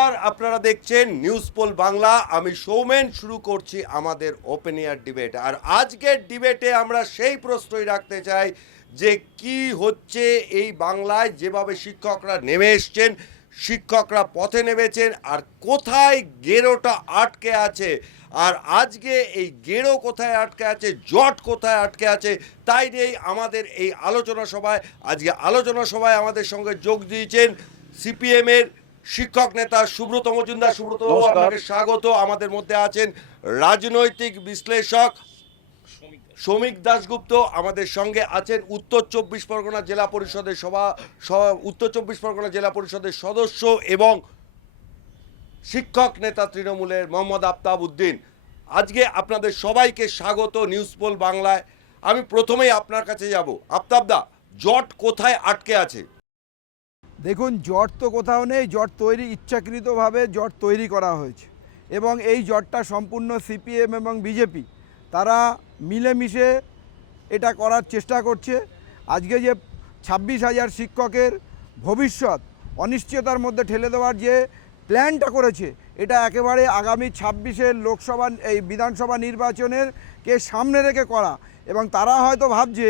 নমস্কার, আপনারা দেখছেন নিউজ পোল বাংলা আমি সৌমেন, শুরু করছি আমাদের ওপেন এয়ার ডিবেট আর আজকের ডিবেটে আমরা সেই প্রশ্নই রাখতে চাই যে কি হচ্ছে এই বাংলায়, যেভাবে শিক্ষকরা নেমে এসছেন, শিক্ষকরা পথে নেমেছেন, আর কোথায় গেরোটা আটকে আছে, আর আজকে এই গেরো কোথায় আটকে আছে, জট কোথায় আটকে আছে, তাই নিয়েই আমাদের এই আলোচনা সভায়, আজকে আলোচনা সভায় আমাদের সঙ্গে যোগ দিয়েছেন সিপিএমের শিক্ষক নেতা সুব্রত মজুমদার সুব্রত বাবু, আপনাকে স্বাগত। আমাদের মধ্যে আছেন রাজনৈতিক বিশ্লেষক শ্রমিক দাশগুপ্ত। আমাদের সঙ্গে আছেন উত্তর চব্বিশ পরগনা জেলা পরিষদের সভা সভা- উত্তর চব্বিশ পরগনা জেলা পরিষদের সদস্য এবং শিক্ষক নেতা তৃণমূলের মোহাম্মদ আফতাব উদ্দিন আজকে আপনাদের সবাইকে স্বাগত নিউজ পোল বাংলায়। আমি প্রথমেই আপনার কাছে যাব। আফতাবদা জট কোথায় আটকে আছে? দেখুন, জট তো কোথাও নেই, জট তৈরি ইচ্ছাকৃতভাবে জট তৈরি করা হয়েছে। এবং এই জটটা সম্পূর্ণ সিপিএম এবং বিজেপি, তারা মিলেমিশে এটা করার চেষ্টা করছে। আজকে যে ছাব্বিশ হাজার শিক্ষকের ভবিষ্যৎ, অনিশ্চয়তার মধ্যে ঠেলে দেওয়ার যে প্ল্যানটা করেছে, এটা একেবারে আগামী ছাব্বিশের লোকসভা, এই বিধানসভা নির্বাচনের কে সামনে রেখে করা। এবং তারা হয়তো ভাবছে,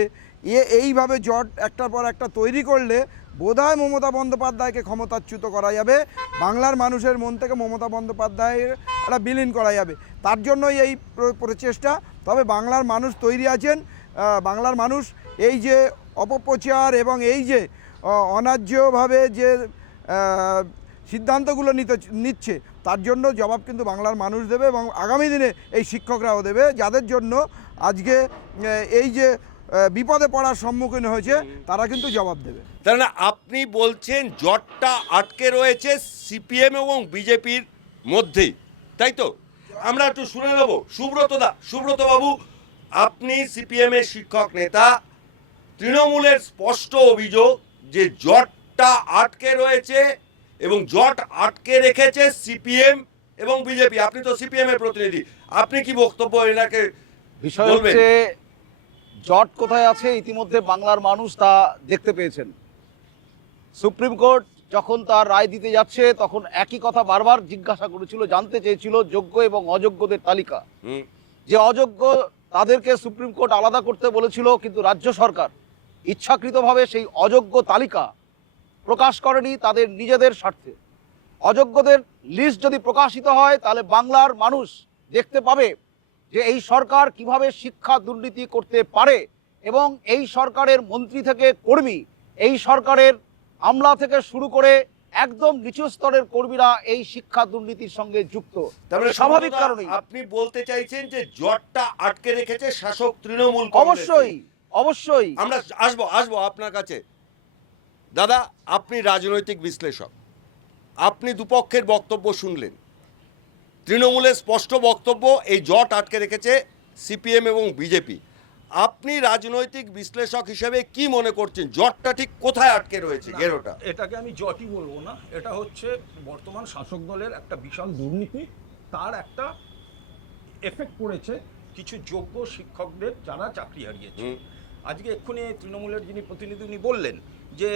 এ এইভাবে জট একটার পর একটা তৈরি করলে বোধহয় মমতা বন্দ্যোপাধ্যায়কে ক্ষমতাচ্যুত করা যাবে। বাংলার মানুষের মন থেকে মমতা বন্দ্যোপাধ্যায়ের একটা বিলীন করা যাবে। তার জন্যই এই প্রচেষ্টা। তবে বাংলার মানুষ তৈরি আছেন। বাংলার মানুষ এই যে অপপ্রচার এবং এই যে অন্যায্যভাবে যে সিদ্ধান্তগুলো নিতে নিচ্ছে, তার জন্য জবাব কিন্তু বাংলার মানুষ দেবে এবং আগামী দিনে এই শিক্ষকরাও দেবে। যাদের জন্য আজকে এই যে বিপদে পড়ার সম্মুখীন হয়েছে তারা কিন্তু জবাব দেবে। তার মানে আপনি বলছেন জটটা আটকে রয়েছে সিপিএম এবং বিজেপির মধ্যেই তাই তো? আমরা একটু শুনে নেব। সুব্রত দা সুব্রত বাবু আপনি সিপিএম এর শিক্ষক নেতা তৃণমূলের স্পষ্ট অভিযোগ যে জটটা আটকে রয়েছে এবং জট আটকে রেখেছে সিপিএম এবং বিজেপি। আপনি তো সিপিএম এর প্রতিনিধি। আপনি কি বক্তব্য এনাকে বিষয় হচ্ছে জট কোথায় আছে ইতিমধ্যে বাংলার মানুষ তা দেখতে পেয়েছেন। সুপ্রিম কোর্ট যখন তার রায় দিতে যাচ্ছে তখন একই কথা বারবার জিজ্ঞাসা করেছিল জানতে চেয়েছিল যোগ্য এবং অযোগ্যদের তালিকা। যে অযোগ্য তাদেরকে সুপ্রিম কোর্ট আলাদা করতে বলেছিল কিন্তু রাজ্য সরকার ইচ্ছাকৃতভাবে সেই অযোগ্য তালিকা প্রকাশ করেনি তাদের নিজেদের স্বার্থে। অযোগ্যদের লিস্ট যদি প্রকাশিত হয় তাহলে বাংলার মানুষ দেখতে পাবে যে এই সরকার কীভাবে শিক্ষা দুর্নীতি করতে পারে এবং এই সরকারের মন্ত্রী থেকে কর্মী এই সরকারের আমলা থেকে শুরু করে একদম নিচু স্তরের কর্মীরা এই শিক্ষা দুর্নীতির সঙ্গে যুক্ত। স্বাভাবিক কারণে আপনি বলতে চাইছেন যে জটটা আটকে রেখেছে শাসক তৃণমূল অবশ্যই অবশ্যই। আমরা আসব আসব আপনার কাছে। দাদা আপনি রাজনৈতিক বিশ্লেষক। আপনি দুপক্ষের বক্তব্য শুনলেন। তৃণমূলের স্পষ্ট বক্তব্য এই জট আটকে রেখেছে সিপিএম এবং বিজেপি। আপনি রাজনৈতিক বিশ্লেষক হিসেবে কি মনে করছেন? জটটা ঠিক কোথায় আটকে রয়েছে? গেরোটা। এটাকে আমি জটই বলব না। এটা হচ্ছে বর্তমান শাসক দলের একটা বিশাল দুর্নীতি। তার একটা এফেক্ট পড়েছে কিছু যোগ্য শিক্ষকদের যারা চাকরি হারিয়েছে। আজকে এক্ষুনি তৃণমূলের যিনি প্রতিনিধি উনি বললেন যে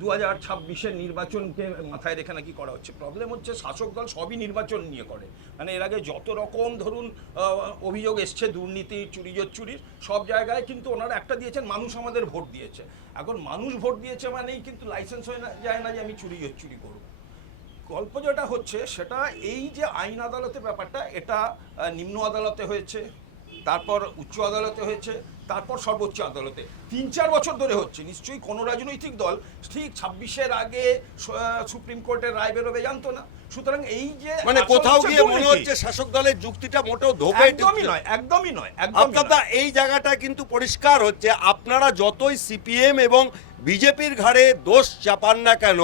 দু হাজার ছাব্বিশের নির্বাচনকে মাথায় রেখে নাকি করা হচ্ছে। প্রবলেম হচ্ছে শাসক দল সবই নির্বাচন নিয়ে করে। মানে এর আগে যত রকম ধরুন অভিযোগ এসছে, দুর্নীতি, চুরি চুরির সব জায়গায় কিন্তু ওনারা একটা দিয়েছেন, মানুষ আমাদের ভোট দিয়েছে। এখন মানুষ ভোট দিয়েছে মানেই কিন্তু লাইসেন্স হয়ে যায় না যে আমি চুরি চুরি করব। গল্প যেটা হচ্ছে, সেটা এই যে আইন আদালতের ব্যাপারটা, এটা নিম্ন আদালতে হয়েছে তারপর উচ্চ আদালতে হয়েছে তারপর সর্বোচ্চ আদালতে। তিন চার বছর ধরে হচ্ছে নিশ্চয়ই কোনো রাজনৈতিক দল ঠিক ছাব্বিশের আগে সুপ্রিম কোর্টের রায় বেরোবে জানতো না। সুতরাং এই যে মানে কোথাও গিয়ে মনে হচ্ছে শাসক দলের যুক্তিটা মোটেও ধোপে একদমই নয় একদমই নয় আপনারা নয়। এই জায়গাটা কিন্তু পরিষ্কার হচ্ছে আপনারা যতই সিপিএম এবং বিজেপির ঘাড়ে দোষ চাপান না কেন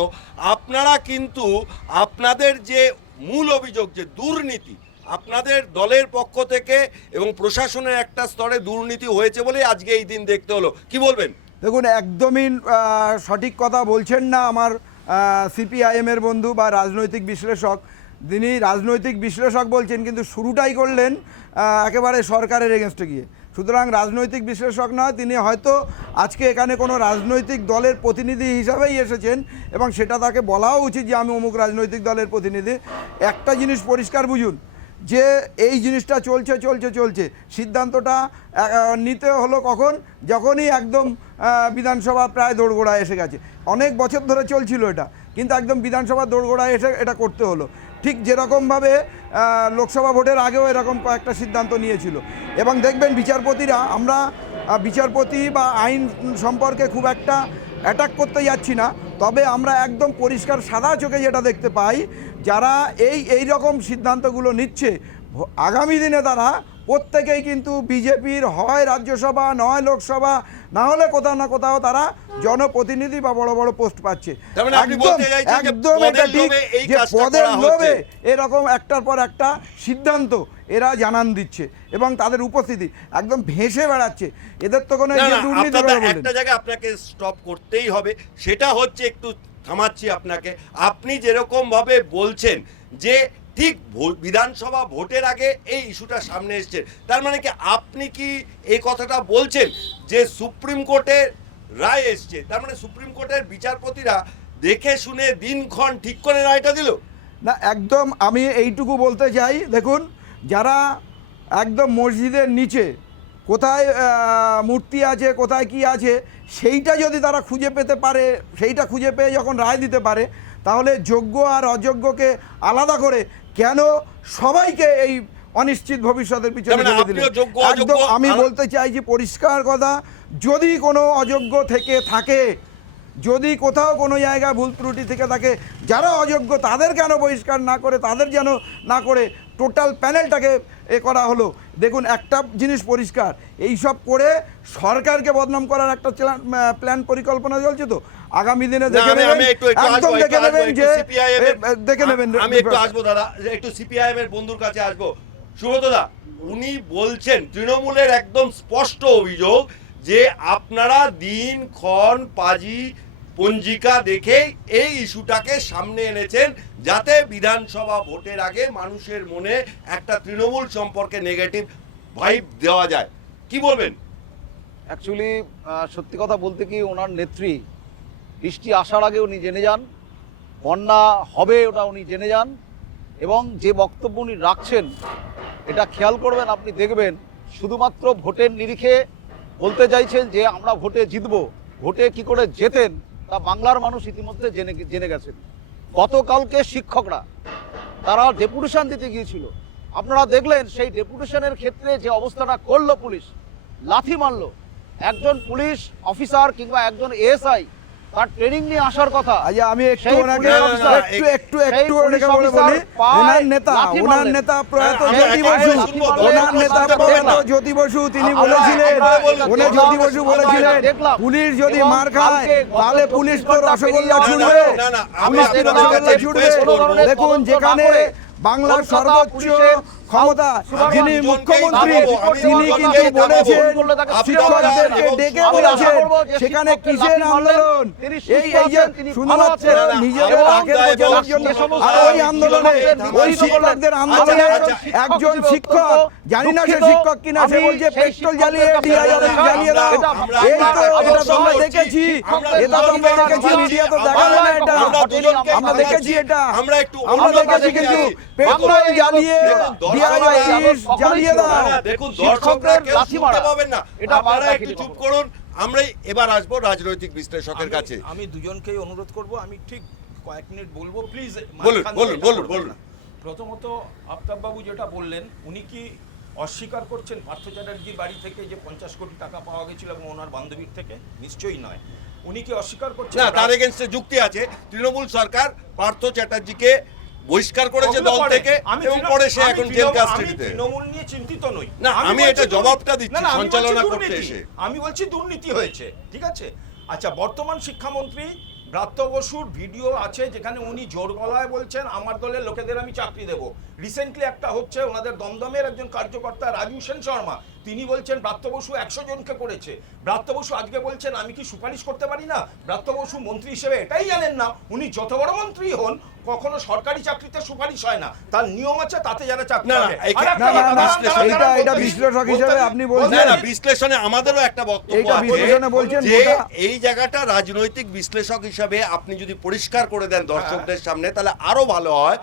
আপনারা কিন্তু আপনাদের যে মূল অভিযোগ যে দুর্নীতি আপনাদের দলের পক্ষ থেকে এবং প্রশাসনের একটা স্তরে দুর্নীতি হয়েছে বলে আজকে এই দিন দেখতে হলো। কি বলবেন? দেখুন, একদমই সঠিক কথা বলছেন না আমার সিপিআইএমের বন্ধু বা রাজনৈতিক বিশ্লেষক। তিনি রাজনৈতিক বিশ্লেষক বলছেন, কিন্তু শুরুটাই করলেন একেবারে সরকারের এগেনস্টে গিয়ে। সুতরাং রাজনৈতিক বিশ্লেষক নয়, তিনি হয়তো আজকে এখানে কোনো রাজনৈতিক দলের প্রতিনিধি হিসাবেই এসেছেন এবং সেটা তাকে বলাও উচিত যে আমি অমুক রাজনৈতিক দলের প্রতিনিধি। একটা জিনিস পরিষ্কার বুঝুন যে এই জিনিসটা চলছে চলছে চলছে। সিদ্ধান্তটা নিতে হলো কখন? যখনই একদম বিধানসভা প্রায় দোরগোড়ায় এসে গেছে। অনেক বছর ধরে চলছিল এটা, কিন্তু একদম বিধানসভা দৌড়গোড়ায় এসে এটা করতে হলো। ঠিক যেরকমভাবে লোকসভা ভোটের আগেও এরকম কয়েকটা সিদ্ধান্ত নিয়েছিল। এবং দেখবেন বিচারপতিরা, আমরা বিচারপতি বা আইন সম্পর্কে খুব একটা অ্যাটাক করতে যাচ্ছি না। তবে আমরা একদম পরিষ্কার সাদা চোখে যেটা দেখতে পাই, যারা এই এই রকম সিদ্ধান্তগুলো নিচ্ছে আগামী দিনে তারা প্রত্যেকেই কিন্তু বিজেপির হয় রাজ্যসভা নয় লোকসভা না হলে কোথাও না কোথাও তারা জনপ্রতিনিধি বা বড় বড় পোস্ট পাচ্ছে। মানে একদম এটা ঠিক যে পদের লোভে এরকম একটার পর একটা সিদ্ধান্ত এরা জানান দিচ্ছে এবং তাদের উপস্থিতি একদম ভেসে বেড়াচ্ছে। এদের তো কোনো। একটা জায়গায় আপনাকে স্টপ করতেই হবে সেটা হচ্ছে একটু থামাচ্ছি আপনাকে। আপনি যেরকম ভাবে বলছেন যে ঠিক বিধানসভা ভোটের আগে এই ইস্যুটা সামনে এসছে। তার মানে কি আপনি কি এই কথাটা বলছেন যে সুপ্রিম কোর্টের রায় এসছে? তার মানে সুপ্রিম কোর্টের বিচারপতিরা দেখে শুনে দিনক্ষণ ঠিক করে রায়টা দিল? না, একদম আমি এইটুকু বলতে চাই, দেখুন, যারা একদম মসজিদের নিচে কোথায় মূর্তি আছে, কোথায় কি আছে, সেইটা যদি তারা খুঁজে পেতে পারে, সেইটা খুঁজে পেয়ে যখন রায় দিতে পারে, তাহলে যোগ্য আর অযোগ্যকে আলাদা করে কেন সবাইকে এই অনিশ্চিত ভবিষ্যতের পিছনে একদম আমি বলতে চাই যে পরিষ্কার কথা যদি কোনো অযোগ্য থেকে থাকে যদি কোথাও কোনো জায়গায় ভুল ত্রুটি থেকে থাকে যারা অযোগ্য তাদের কেন বহিষ্কার না করে তাদের যেন না করে টোটাল প্যানেলটাকে এ করা হলো? দেখুন একটা জিনিস পরিষ্কার এই সব করে সরকারকে বদনাম করার একটা প্ল্যান পরিকল্পনা চলছে তো? আগামী দিনে দেখে নেবেন আমি একটু একটু আসব, দেখে নেবেন যে এর- দেখে নেবেন আমি একটু আসব দাদা একটু সিপিআইএম এর বন্ধুর কাছে আসব। সুব্রতদা উনি বলছেন তৃণমূলের একদম স্পষ্ট অভিযোগ যে আপনারা দিন ক্ষণ পাজি পঞ্জিকা দেখে এই ইস্যুটাকে সামনে এনেছেন যাতে বিধানসভা ভোটের আগে মানুষের মনে একটা তৃণমূল সম্পর্কে নেগেটিভ ভাইব দেওয়া যায়। কি বলবেন? অ্যাকচুয়ালি সত্যি কথা বলতে কি ওনার নেত্রী বৃষ্টি আসার আগে উনি জেনে যান, বন্যা হবে ওটা উনি জেনে যান, এবং যে বক্তব্য উনি রাখছেন, এটা খেয়াল করবেন, আপনি দেখবেন শুধুমাত্র ভোটের নিরিখে বলতে চাইছেন যে আমরা ভোটে জিতব, ভোটে কি করে জেতেন, তা বাংলার মানুষ ইতিমধ্যে জেনে জেনে গেছেন। গতকালকে শিক্ষকরা, তারা ডেপুটেশন দিতে গিয়েছিল। আপনারা দেখলেন সেই ডেপুটেশনের ক্ষেত্রে যে অবস্থাটা করল পুলিশ, লাথি মারলো। একজন পুলিশ অফিসার কিংবা একজন এএসআই তার ট্রেনিং নিয়ে আসার কথা। আমি একটু ওনাকে পুলিশ একটু একটু একটু ওনাকে বলে বলি ওনার নেতা ওনার নেতা প্রয়াত জ্যোতি বসু ওনার নেতা প্রয়াত জ্যোতি বসু তিনি বলেছিলেন উনি জ্যোতি বসু বলেছিলেন পুলিশ যদি মার খায় তাহলে পুলিশ তো রসগোল্লা আমি পুলিশ তো রসগোল্লা করব। দেখুন যেখানে বাংলার সর্বোচ্চ ক্ষমতা যিনি মুখ্যমন্ত্রী তিনি কিন্তু বলেছেন শিক্ষকদেরকে ডেকে বলেছেন সেখানে কিসের আন্দোলন? এই এই যে। নিজেদের বোঝানোর জন্য আর ওই আন্দোলনে ওই শিক্ষকদের আন্দোলনে আচ্ছা, আচ্ছা, একজন শিক্ষক জানি না সে শিক্ষক কিনা সে বলছে পেট্রোল জ্বালিয়ে ডিআই জ্বালিয়ে দাও। এই তো এটা তো আমরা দেখেছি। এটা তো আমরা দেখেছি মিডিয়া তো দেখাবে না এটা। আমরা দেখেছি এটা। আমরা একটু আমরা দেখেছি কিন্তু পেট্রোল জ্বালিয়ে জ্বালিয়ে দাও না, না, দেখুন দর্শকরা কেউ শুনতে পাবেন না। আপনারা একটু চুপ করুন আমরাই এবার আসব রাজনৈতিক বিশ্লেষকের কাছে। আমি দুজনকেই অনুরোধ করব আমি ঠিক কয়েক মিনিট বলব প্লিজ বলুন, বলুন, বলুন, বলুন। প্রথমত আফতাববাবু যেটা বললেন উনি কি অস্বীকার করছেন পার্থ চ্যাটার্জির বাড়ি থেকে যে পঞ্চাশ কোটি টাকা পাওয়া গেছিল এবং ওনার বান্ধবীর থেকে? নিশ্চয়ই নয়। উনি কি অস্বীকার করছেন না তার এগেনস্টে যুক্তি আছে। তৃণমূল সরকার পার্থ চ্যাটার্জিকে বহিষ্কার করেছে দল থেকে এবং পরে সে এখন জেল কাস্টডিতে তৃণমূল নিয়ে চিন্তিত নই। না, আমি এটা দুর্নীতি- জবাবটা দিচ্ছি, সঞ্চালনা করতে এসে। আমি বলছি দুর্নীতি হয়েছে ঠিক আছে? আচ্ছা বর্তমান শিক্ষামন্ত্রী ব্রাত্য বসুর ভিডিও আছে যেখানে উনি জোর গলায় বলছেন আমার দলের লোকেদের আমি চাকরি দেব। রিসেন্টলি একটা হচ্ছে ওনাদের দমদমের একজন কার্যকর্তা রাজু সেন শর্মা। তিনি বলছেন ব্রাত্য বসু একশো জনকে করেছে। ব্রাত্য বসু আজকে বলছেন আমি কি সুপারিশ করতে পারি না? ব্রাত্য বসু মন্ত্রী হিসেবে এটাই জানেন না। উনি যত বড় মন্ত্রী হন কখনো সরকারি চাকরিতে সুপারিশ হয় না। তার নিয়ম আছে তাতে যারা চাকরি বিশ্লেষক হিসেবে আপনি বলছেন। না বিশ্লেষণে আমাদেরও একটা বক্তব্য আছে যে এই জায়গাটা রাজনৈতিক বিশ্লেষক হিসাবে আপনি যদি পরিষ্কার করে দেন দর্শকদের সামনে তাহলে আরও ভালো হয়।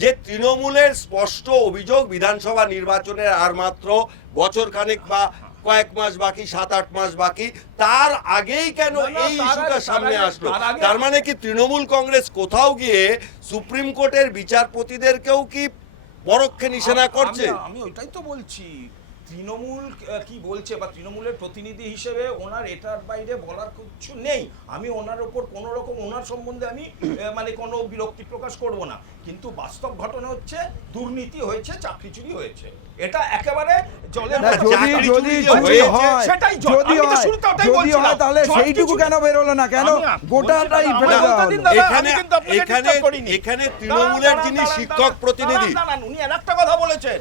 যে তৃণমূলের স্পষ্ট অভিযোগ বিধানসভা নির্বাচনের আর মাত্র বছর খানেক বা কয়েক মাস বাকি সাত আট মাস বাকি তার আগেই কেন এই ইস্যুটা সামনে আসলো? তার মানে কি তৃণমূল কংগ্রেস কোথাও গিয়ে সুপ্রিম কোর্টের বিচারপতিদেরকেও কি পরোক্ষে নিশানা করছে? আমি ওইটাই তো বলছি। তৃণমূল কি বলছে বা তৃণমূলের প্রতিনিধি হিসেবে ওনার এটার বাইরে বলার কিছু নেই। আমি ওনার ওপর কোনো রকম ওনার সম্বন্ধে আমি মানে কোনো বিরক্তি প্রকাশ করব না। কিন্তু বাস্তব ঘটনা হচ্ছে দুর্নীতি হয়েছে চাকরি চুরি হয়েছে। এটা একেবারে জলের সেটাই যদি হয় তাহলে সেইটুকু কেন বেরোলো না? কেন? গোটাটাই এখানে- তৃণমূলের যিনি শিক্ষক প্রতিনিধি। উনি আর একটা কথা বলেছেন।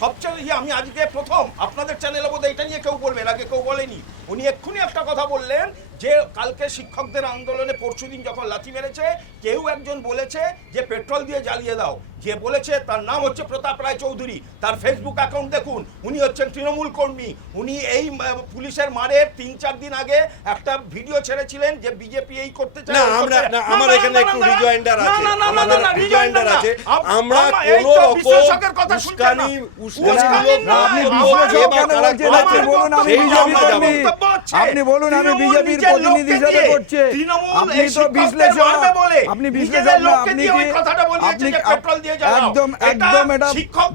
সবচেয়ে আমি আজকে প্রথম আপনাদের চ্যানেলে বোধ এটা নিয়ে কেউ বলবে আগে কেউ বলেনি। উনি এক্ষুনি একটা কথা বললেন যে, কালকে শিক্ষকদের আন্দোলনে পরশুদিন যখন লাথি মেরেছে, কেউ একজন বলেছে যে পেট্রোল দিয়ে জ্বালিয়ে দাও। যে বলেছে তার নাম হচ্ছে প্রতাপ রায় চৌধুরী তার ফেসবুক অ্যাকাউন্ট দেখুন উনি হচ্ছেন তৃণমূল কর্মী উনি এই পুলিশের মারে তিন চার দিন আগে একটা ভিডিও ছেড়েছিলেন যে বিজেপি এই করতে চায় না, আমরা- না, আমার এখানে একটু না, আছে। আমাদের না। আছে। আমরা আমা- কোনো রকম কথা। উস্কানি- উস্কানি আপনি বিশ্লেষক কেন বলছেন? আপনি বলুন আমি বিজেপি আপনি বলুন আমি বিজেপির প্রতিনিধি হিসেবে করছে আপনি তো বিশ্লেষক আপনি বিশ্লেষক আপনি কি কথাটা বলিয়েছে আপনি যে পেট্রোল। একদম একদম এটা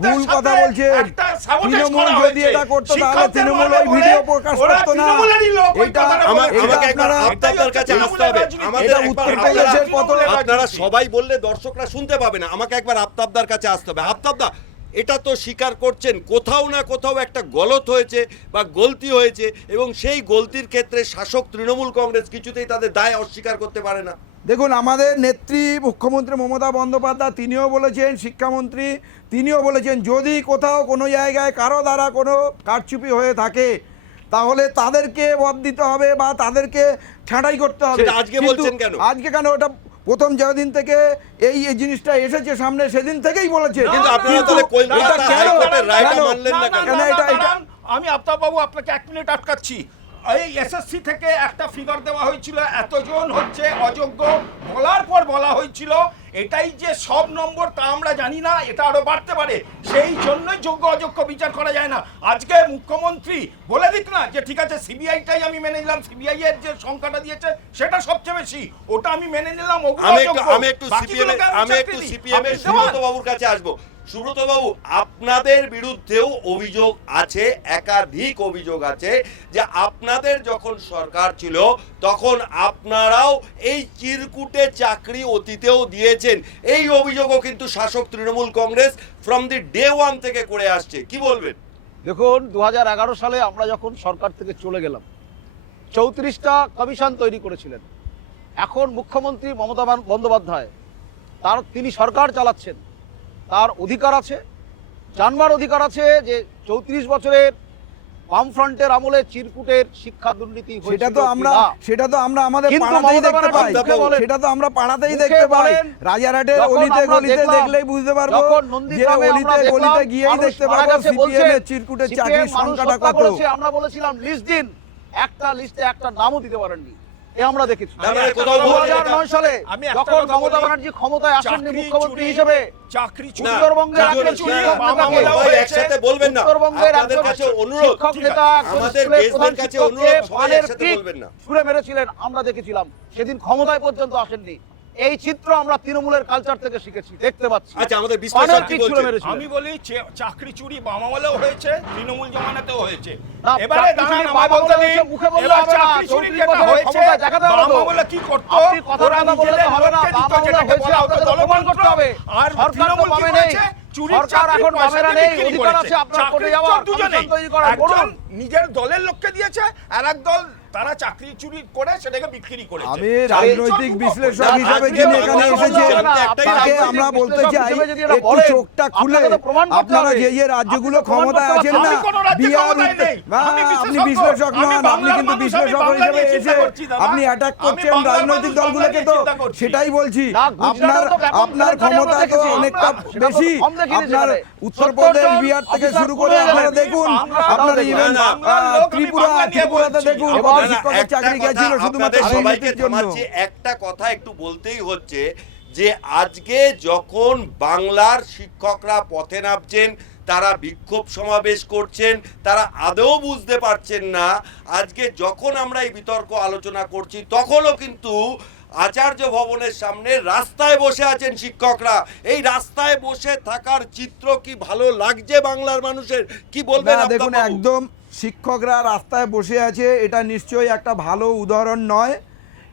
ভুল কথা সাথে বলছেন একটা sabotage তৃণমূল যদি এটা করতো তাহলে তৃণমূল ওই ভিডিও প্রকাশ করতো না। তৃণমূলেরই লোক, ওই এটা কথাটা আমার- বলেছে। আমাকে এটা একবার আপনারা- আপনাদের কাছে আসতে হবে। এটা উত্তর প্রদেশের কত আপনারা সবাই বললে দর্শকরা শুনতে পাবে না। আমাকে একবার আফতাবদার কাছে আসতে হবে। আফতাবদা এটা তো স্বীকার করছেন কোথাও না কোথাও একটা গলত হয়েছে বা গলতি হয়েছে এবং সেই গলতির ক্ষেত্রে শাসক তৃণমূল কংগ্রেস কিছুতেই তাদের দায় অস্বীকার করতে পারে না। দেখুন আমাদের নেত্রী মুখ্যমন্ত্রী মমতা বন্দ্যোপাধ্যায় তিনিও বলেছেন শিক্ষামন্ত্রী তিনিও বলেছেন যদি কোথাও কোনো জায়গায় কারও দ্বারা কোনো কারচুপি হয়ে থাকে তাহলে তাদেরকে বদ দিতে হবে বা তাদেরকে ছাঁটাই করতে হবে। আজকে বলছেন কেন? আজকে কেন? ওটা প্রথম যেদিন থেকে এই এই জিনিসটা এসেছে সামনে সেদিন থেকেই বলেছে কিন্তু আপনারা তাহলে কলকাতা এটা কেন? হাইকোর্টের রায়টা মানলেন না কেন? এটা- এটা- আমি আমি আফতাববাবু আপনাকে এক মিনিট আটকাচ্ছি এই এসএসসি থেকে একটা ফিগার দেওয়া হয়েছিল এতজন হচ্ছে অযোগ্য বলার পর বলা হয়েছিল এটাই যে সব নম্বর তা আমরা জানি না এটা আরও বাড়তে পারে। সেই জন্যই যোগ্য অযোগ্য বিচার করা যায় না। আজকে মুখ্যমন্ত্রী বলে দিক না যে ঠিক আছে সিবিআইটাই আমি মেনে নিলাম সিবিআই এর যে সংখ্যাটা দিয়েছে সেটা সবচেয়ে বেশি। ওটা আমি মেনে নিলাম আমি একটু আমি একটু সিপিএম আমি একটু সিপিএম এর সুব্রত বাবুর কাছে আসব। সুব্রত বাবু আপনাদের বিরুদ্ধেও অভিযোগ আছে একাধিক অভিযোগ আছে যে আপনাদের যখন সরকার ছিল তখন আপনারাও এই চিরকুটে চাকরি অতীতেও দিয়েছেন এই অভিযোগও কিন্তু শাসক Trinamool Congress from the day one থেকে করে আসছে। কি বলবেন? দেখুন দু হাজার এগারো সালে আমরা যখন সরকার থেকে চলে গেলাম, চৌত্রিশটা কমিশন তৈরি করেছিলেন। এখন মুখ্যমন্ত্রী মমতা বন্দ্যোপাধ্যায়, তার তিনি সরকার চালাচ্ছেন। তার অধিকার আছে, জানবার অধিকার আছে যে চৌত্রিশ বছরের বামফ্রন্টের আমলে চিরকুটের শিক্ষা দুর্নীতি সেটা তো আমরা সেটা তো আমরা আমাদের পাড়াতেই দেখতে পাই। সেটা তো আমরা পাড়াতেই দেখতে পাই। রাজারহাটের অলিতে গলিতে দেখলেই বুঝতে পারব। যে অলিতে গলিতে গিয়েই দেখতে মারা পাবো সিপিএম এর চিরকুটের চাকরির সংখ্যাটা কত? আমরা বলেছিলাম লিস্ট দিন। একটা লিস্টে একটা নামও দিতে পারেননি। এ আমরা দেখেছি। দু হাজার নয় সালে যখন মমতা ব্যানার্জি ক্ষমতায় আসেননি মুখ্যমন্ত্রী হিসেবে আমরা দেখেছিলাম। সেদিন ক্ষমতায় পর্যন্ত আসেননি। এই চিত্র আমরা তৃণমূলের কালচার থেকে শিখেছি দেখতে পাচ্ছি আচ্ছা আমাদের। আমি বলি চাকরি চুরি বামাওয়ালেও হয়েছে তৃণমূল জমানাতেও হয়েছে এবারে দাঁড়ান বলতে দিন, মুখে বললে হবে না, চাকরি চুরি 34 হয়েছে, ক্ষমতায় দেখাতে হবে তো। কি করতো? আপনি কথার ওরা বললে হবে না, বামাওয়ালে হয়েছে, আপনাদের প্রমাণ করতে হবে। আর সরকার তো বামে নেই। সরকার এখন বামেরা নেই, অধিকার আছে আপনার কোর্টে যাওয়ার, দুজনেই। কমিশন তৈরি করার, একজন বলুন। নিজের দলের লোককে দিয়েছে আর এক দল তারা চাকরি চুরি করে সেটাকে বিক্রি করেছে। আমি রাজনৈতিক বিশ্লেষক হিসাবে যিনি এখানে একটাই তাকে আমরা বলতে চাই একটু চোখটা খুলে। আপনারা যে যে রাজ্যগুলো ক্ষমতায় আছেন না বিহার আপনি বিশ্লেষক নন আপনি কিন্তু বিশ্লেষক হিসেবে এসে আপনি অ্যাটাক করছেন রাজনৈতিক দলগুলোকে তো। সেটাই বলছি। আপনার আপনার ক্ষমতা তো অনেকটা বেশি। আপনার। উত্তরপ্রদেশ বিহার থেকে শুরু করে আপনারা দেখুন আপনার ইভেন ত্রিপুরা ত্রিপুরাতে দেখুন শিক্ষকের চাকরি গেছিল শুধুমাত্র সবাইকে থামাচ্ছি একটা কথা একটু বলতেই হচ্ছে যে আজকে যখন বাংলার শিক্ষকরা পথে নামছেন তারা বিক্ষোভ সমাবেশ করছেন তারা আদৌ বুঝতে পারছেন না আজকে যখন আমরা এই বিতর্ক আলোচনা করছি তখনও কিন্তু আচার্য ভবনের সামনে রাস্তায় বসে আছেন শিক্ষকরা। এই রাস্তায় বসে থাকার চিত্র কি ভালো লাগছে বাংলার মানুষের? কি বলবেন দেখুন একদম শিক্ষকরা রাস্তায় বসে আছে, এটা নিশ্চয়ই একটা ভালো উদাহরণ নয়।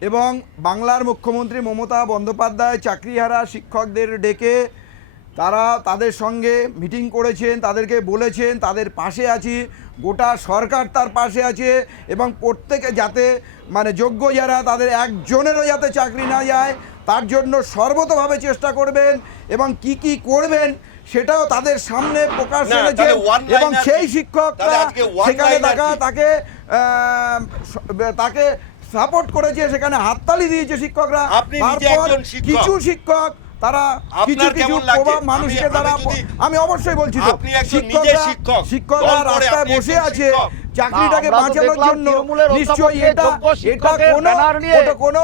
এবং বাংলার মুখ্যমন্ত্রী মমতা বন্দ্যোপাধ্যায় চাকরিহারা শিক্ষকদের ডেকে তারা তাদের সঙ্গে মিটিং করেছেন, তাদেরকে বলেছেন, তাদের পাশে আছি, গোটা সরকার তার পাশে আছে এবং প্রত্যেকে যাতে মানে যোগ্য যারা, তাদের একজনেরও যাতে চাকরি না যায়, তার জন্য সর্বতভাবে চেষ্টা করবেন এবং কি কি করবেন সেটাও তাদের সামনে প্রকাশ one এবং সেই শিক্ষক সেখানে থাকা দেখা তাকে তাকে সাপোর্ট করেছে সেখানে হাততালি দিয়েছে শিক্ষকরা। কিছু শিক্ষক তারা কিছু কিছু প্রভাব মানুষকে তারা আমি অবশ্যই বলছি তো শিক্ষকরা শিক্ষক। শিক্ষকরা রাস্তায় বসে আছে। চাকরিটাকে বাঁচানোর জন্য নিশ্চয়ই এটা এটা কোনো এটা- এটা-।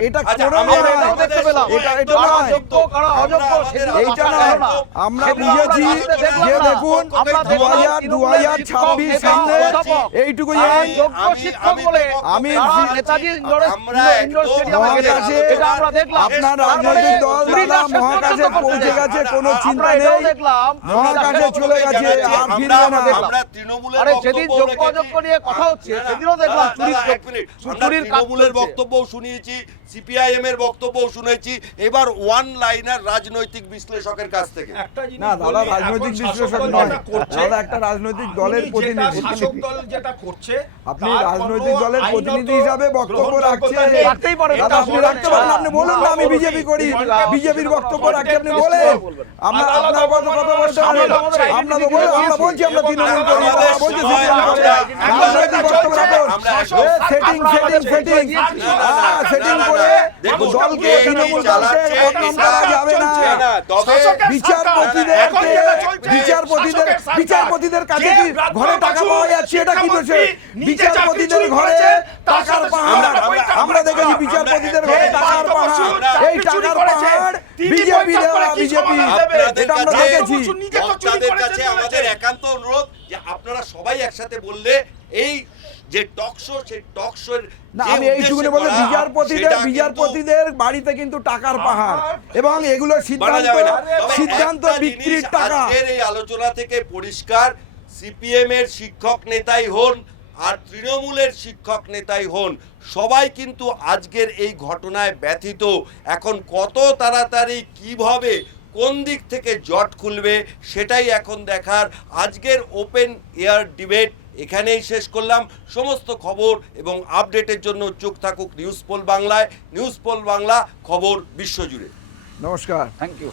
এটা কোনো আমরা। এটা এটা বুঝেছি যে দেখুন দু হাজার দু হাজার ছাব্বিশ সামনে এইটুকু আমি-। মহাকাশে- আপনার তারপরে রাজনৈতিক দল দাদা মহাকাশে পৌঁছে গেছে। কোনো চিন্তা নেই। মহাকাশে চলে গেছে আর ফিরবে না তৃণমূলের বক্তব্য যেদিন যোগ্য রেখেছি। অযোগ্য নিয়ে কথা হচ্ছে, না, না, সেদিনও দেখলাম দাদা, চুরির দাদা, যোগ- এক মিনিট। আমরা চুরির কাজ তৃণমূলের চলছে। বক্তব্যও শুনিয়েছি সিপিআইএম এর বক্তব্যও শুনেছি। এবার ওয়ান লাইনার রাজনৈতিক বিশ্লেষকের কাছ থেকে। না দাদা রাজনৈতিক বিশ্লেষক নয়। দাদা একটা রাজনৈতিক দলের প্রতিনিধি। যেটা করছে আপনি রাজনৈতিক দলের প্রতিনিধি হিসাবে বক্তব্য রাখছেন। রাখতেই পারেন, আপনি রাখতে পারেন আপনি বলুন না আমি বিজেপি করি। বিজেপির বক্তব্য রাখছি আপনি বলেন। আমরা আপনার কথা বলতে আমরা তো বলে আমরা বলছি আমরা তৃণমূল করি। সেটিং সেটিং সেটিং সেটিং করে দলকে তৃণমূল দলকে বদনাম করা যাবে না চলছে। না, তবে বিচারপতিদেরকে বিচারপতিদের বিচারপতিদের কাছে কি ঘরে টাকা পাওয়া যাচ্ছে? এটা কি বলছে? বিচারপতিদের ঘরে টাকার পাহাড়। আমরা দেখেছি বিচারপতিদের ঘরে টাকার পাহাড়। এই টাকার পাহাড় বিজেপি দেওয়া বিজেপি এটা আমরা কাছে দেখেছি। কাছে আমাদের একান্ত অনুরোধ যে আপনারা সবাই একসাথে বললে এই যে টক শো সেই টক শোর না আমি এইটুকুনি বলতে বিচারপতিদের বিচারপতিদের বাড়িতে কিন্তু টাকার পাহাড় এবং এগুলো সিদ্ধান্ত সিদ্ধান্ত বিক্রির টাকা। এই আলোচনা থেকে পরিষ্কার সিপিএম এর শিক্ষক নেতাই হন আর তৃণমূলের শিক্ষক নেতাই হন সবাই কিন্তু আজকের এই ঘটনায় ব্যথিত। এখন কত তাড়াতাড়ি কীভাবে কোন দিক থেকে জট খুলবে সেটাই এখন দেখার আজকের ওপেন এয়ার ডিবেট এখানেই শেষ করলাম। সমস্ত খবর এবং আপডেটের জন্য চোখ থাকুক নিউজ পোল বাংলায়। নিউজ পোল বাংলা খবর বিশ্বজুড়ে। নমস্কার। Thank you